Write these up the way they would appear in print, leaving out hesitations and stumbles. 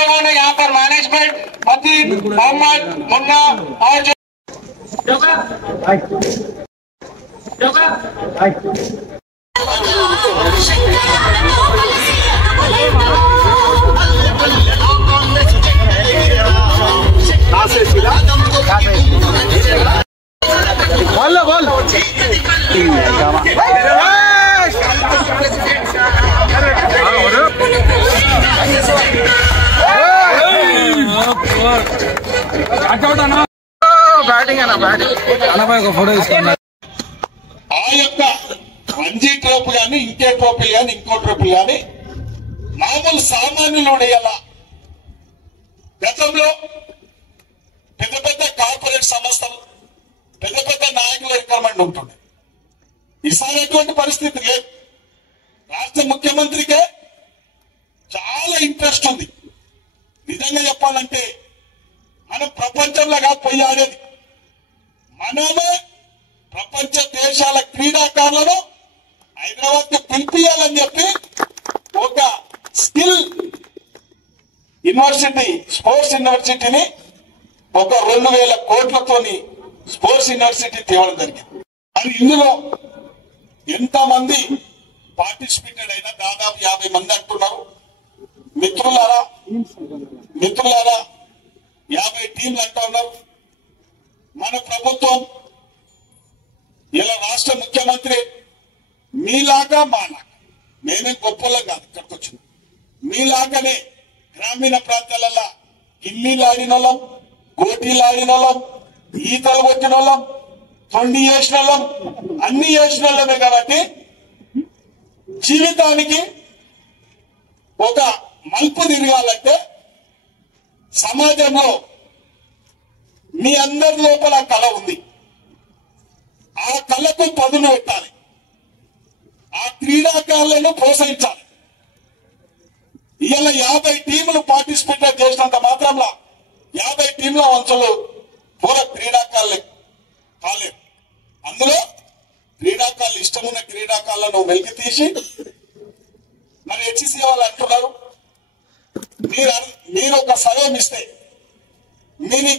लोगों ने यहाँ पर मैनेजमेंट मतीन मोहम्मद मुन्ना और जो రంజీ ట్రోఫీ కానీ ఇంకే ట్రోఫీ కానీ ఇంకో ట్రోఫీ కానీ మామూలు సామాన్యులు ఎలా గతంలో పెద్ద పెద్ద కార్పొరేట్ సంస్థలు పెద్ద పెద్ద నాయకుల రిక్వైర్మెంట్ ఉంటుంది. ఈసారి ఎటువంటి పరిస్థితి లేదు. రాష్ట్ర ముఖ్యమంత్రికే చాలా ఇంట్రెస్ట్ ఉంది. నిజంగా చెప్పాలంటే మనం ప్రపంచంలో కాదు పోయి ఆడేది, మనమే ప్రపంచ దేశాల క్రీడాకారులను హైదరాబాద్ కి పిలిపియాలని చెప్పి ఒక స్కిల్ యూనివర్సిటీ స్పోర్ట్స్ యూనివర్సిటీని ఒక 2000 కోట్లతోని స్పోర్ట్స్ యూనివర్సిటీ తేవడం జరిగింది. మరి ఇందులో ఎంతమంది పార్టిసిపేటెడ్ అయినా దాదాపు 50 మంది అంటున్నారు. మిత్రులారా 50 టీంలు అంటూ ఉన్నారు. మన ప్రభుత్వం ఇలా రాష్ట్ర ముఖ్యమంత్రి మీలాగా మాలాగా మేమే గొప్పలం కాదు, ఇక్కడికి వచ్చింది మీలాగానే గ్రామీణ ప్రాంతాలలో గిల్లీలు ఆడిన వాళ్ళం, గోటీలు ఆడిన వాళ్ళం, ఈతలు కొట్టిన వాళ్ళం, తొండి చేసిన వాళ్ళం, అన్ని చేసిన వాళ్ళమే. కాబట్టి జీవితానికి ఒక మలుపు తిరగాలంటే సమాజంలో మీ అందరి లోపల కళ ఉంది. ఆ కళకు పదును పెట్టాలి, ఆ క్రీడాకారులను ప్రోత్సహించాలి. ఇవాళ 50 టీములు పార్టిసిపేట్ చేసినంత మాత్రంలో 50 టీంల వంచలు పూర క్రీడాకారులే కాలేదు. అందులో క్రీడాకారులు ఇష్టమున్న క్రీడాకారులను వెలికి తీసి మరి హెచ్సిసి వాళ్ళు అంటున్నారు మీరు ఒక సర్వం ఇస్తే మీరు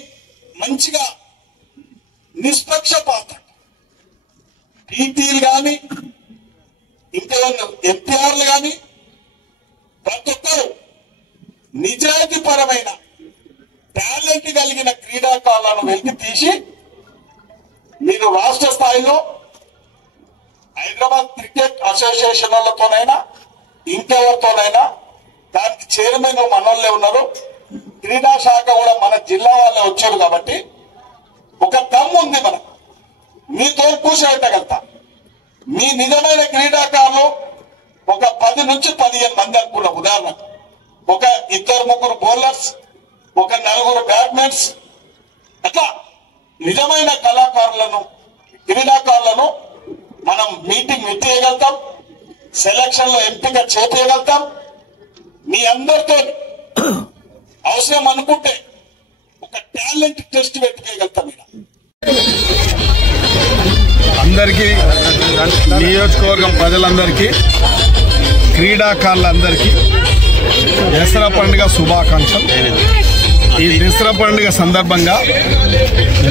మంచిగా నిష్పక్షపాత టీటీలు కానీ ఇంకెవరు ఎంపీఆర్లు కానీ ప్రతి ఒక్కరు నిజాయితీ పరమైన టాలెంట్ కలిగిన క్రీడాకారులను వెలికి తీసి మీరు రాష్ట్ర స్థాయిలో హైదరాబాద్ క్రికెట్ అసోసియేషన్ వాళ్ళతోనైనా ఇంకెవరితోనైనా దానికి చైర్మన్ మనోళ్ళే ఉన్నారు. క్రీడా శాఖ కూడా మన జిల్లా వాళ్ళే వచ్చారు. కాబట్టి ఒక దమ్ము ఉంది మనకు, మీతో కూర్చోబెట్టగలుగుతా. మీ నిజమైన క్రీడాకారులు ఒక 10 నుంచి 15 మంది అనుకున్నాం. ఉదాహరణ ఒక 2-3 బౌలర్స్, ఒక 4 బ్యాట్స్మెన్స్, అట్లా నిజమైన కళాకారులను క్రీడాకారులను మనం మీటింగ్ పెట్టేయగలుగుతాం, సెలక్షన్ లో ఎంపిక చేపేయగలుగుతాం. మీ అందరితో అవసరం అనుకుంటే ఒక టాలెంట్ టెస్ట్ పెట్టుకోగలుగుతాం. అందరికీ నియోజకవర్గం ప్రజలందరికీ క్రీడాకారులందరికీ దసరా పండుగ శుభాకాంక్షలు. ఈ దసరా పండుగ సందర్భంగా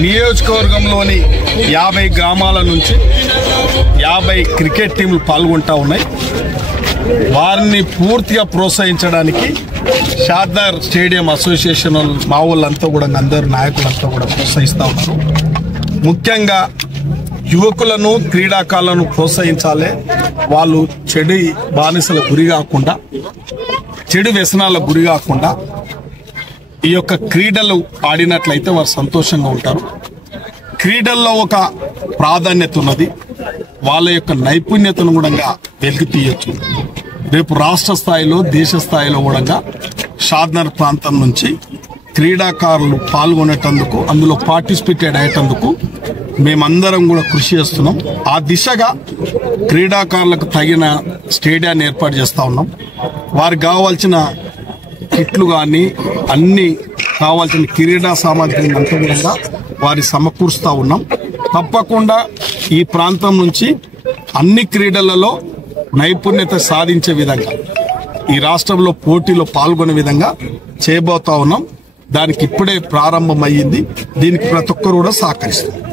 నియోజకవర్గంలోని 50 గ్రామాల నుంచి 50 క్రికెట్ టీంలు పాల్గొంటా ఉన్నాయి. వారిని పూర్తిగా ప్రోత్సహించడానికి షాద్నగర్ స్టేడియం అసోసియేషన్ మా వాళ్ళంతా కూడా అందరు నాయకులంతా కూడా ప్రోత్సహిస్తూ ఉన్నారు. ముఖ్యంగా యువకులను క్రీడాకారులను ప్రోత్సహించాలి. వాళ్ళు చెడు బానిసలకు గురి కాకుండా, చెడు వ్యసనాలకు గురి కాకుండా ఈ యొక్క క్రీడలు ఆడినట్లయితే వారు సంతోషంగా ఉంటారు. క్రీడల్లో ఒక ప్రాధాన్యత ఉన్నది. వాళ్ళ యొక్క నైపుణ్యతను కూడా వెలికి తీయచ్చు. రేపు రాష్ట్ర స్థాయిలో దేశ స్థాయిలో కూడా షాద్నగర్ ప్రాంతం నుంచి క్రీడాకారులు పాల్గొనేటందుకు, అందులో పార్టిసిపేట్ అయ్యేటందుకు మేమందరం కూడా కృషి చేస్తున్నాం. ఆ దిశగా క్రీడాకారులకు తగిన స్టేడియాన్ని ఏర్పాటు చేస్తూ ఉన్నాం. వారికి కావాల్సిన కిట్లు కానీ అన్ని కావాల్సిన క్రీడా సామాగ్రిని అంతా కూడా వారి సమకూరుస్తూ ఉన్నాం. తప్పకుండా ఈ ప్రాంతం నుంచి అన్ని క్రీడలలో నైపుణ్యత సాధించే విధంగా ఈ రాష్ట్రంలో పోటీలో పాల్గొనే విధంగా చేయబోతా ఉన్నాం. దానికి ఇప్పుడే ప్రారంభం అయ్యింది. దీనికి ప్రతి ఒక్కరు కూడా సహకరిస్తారు.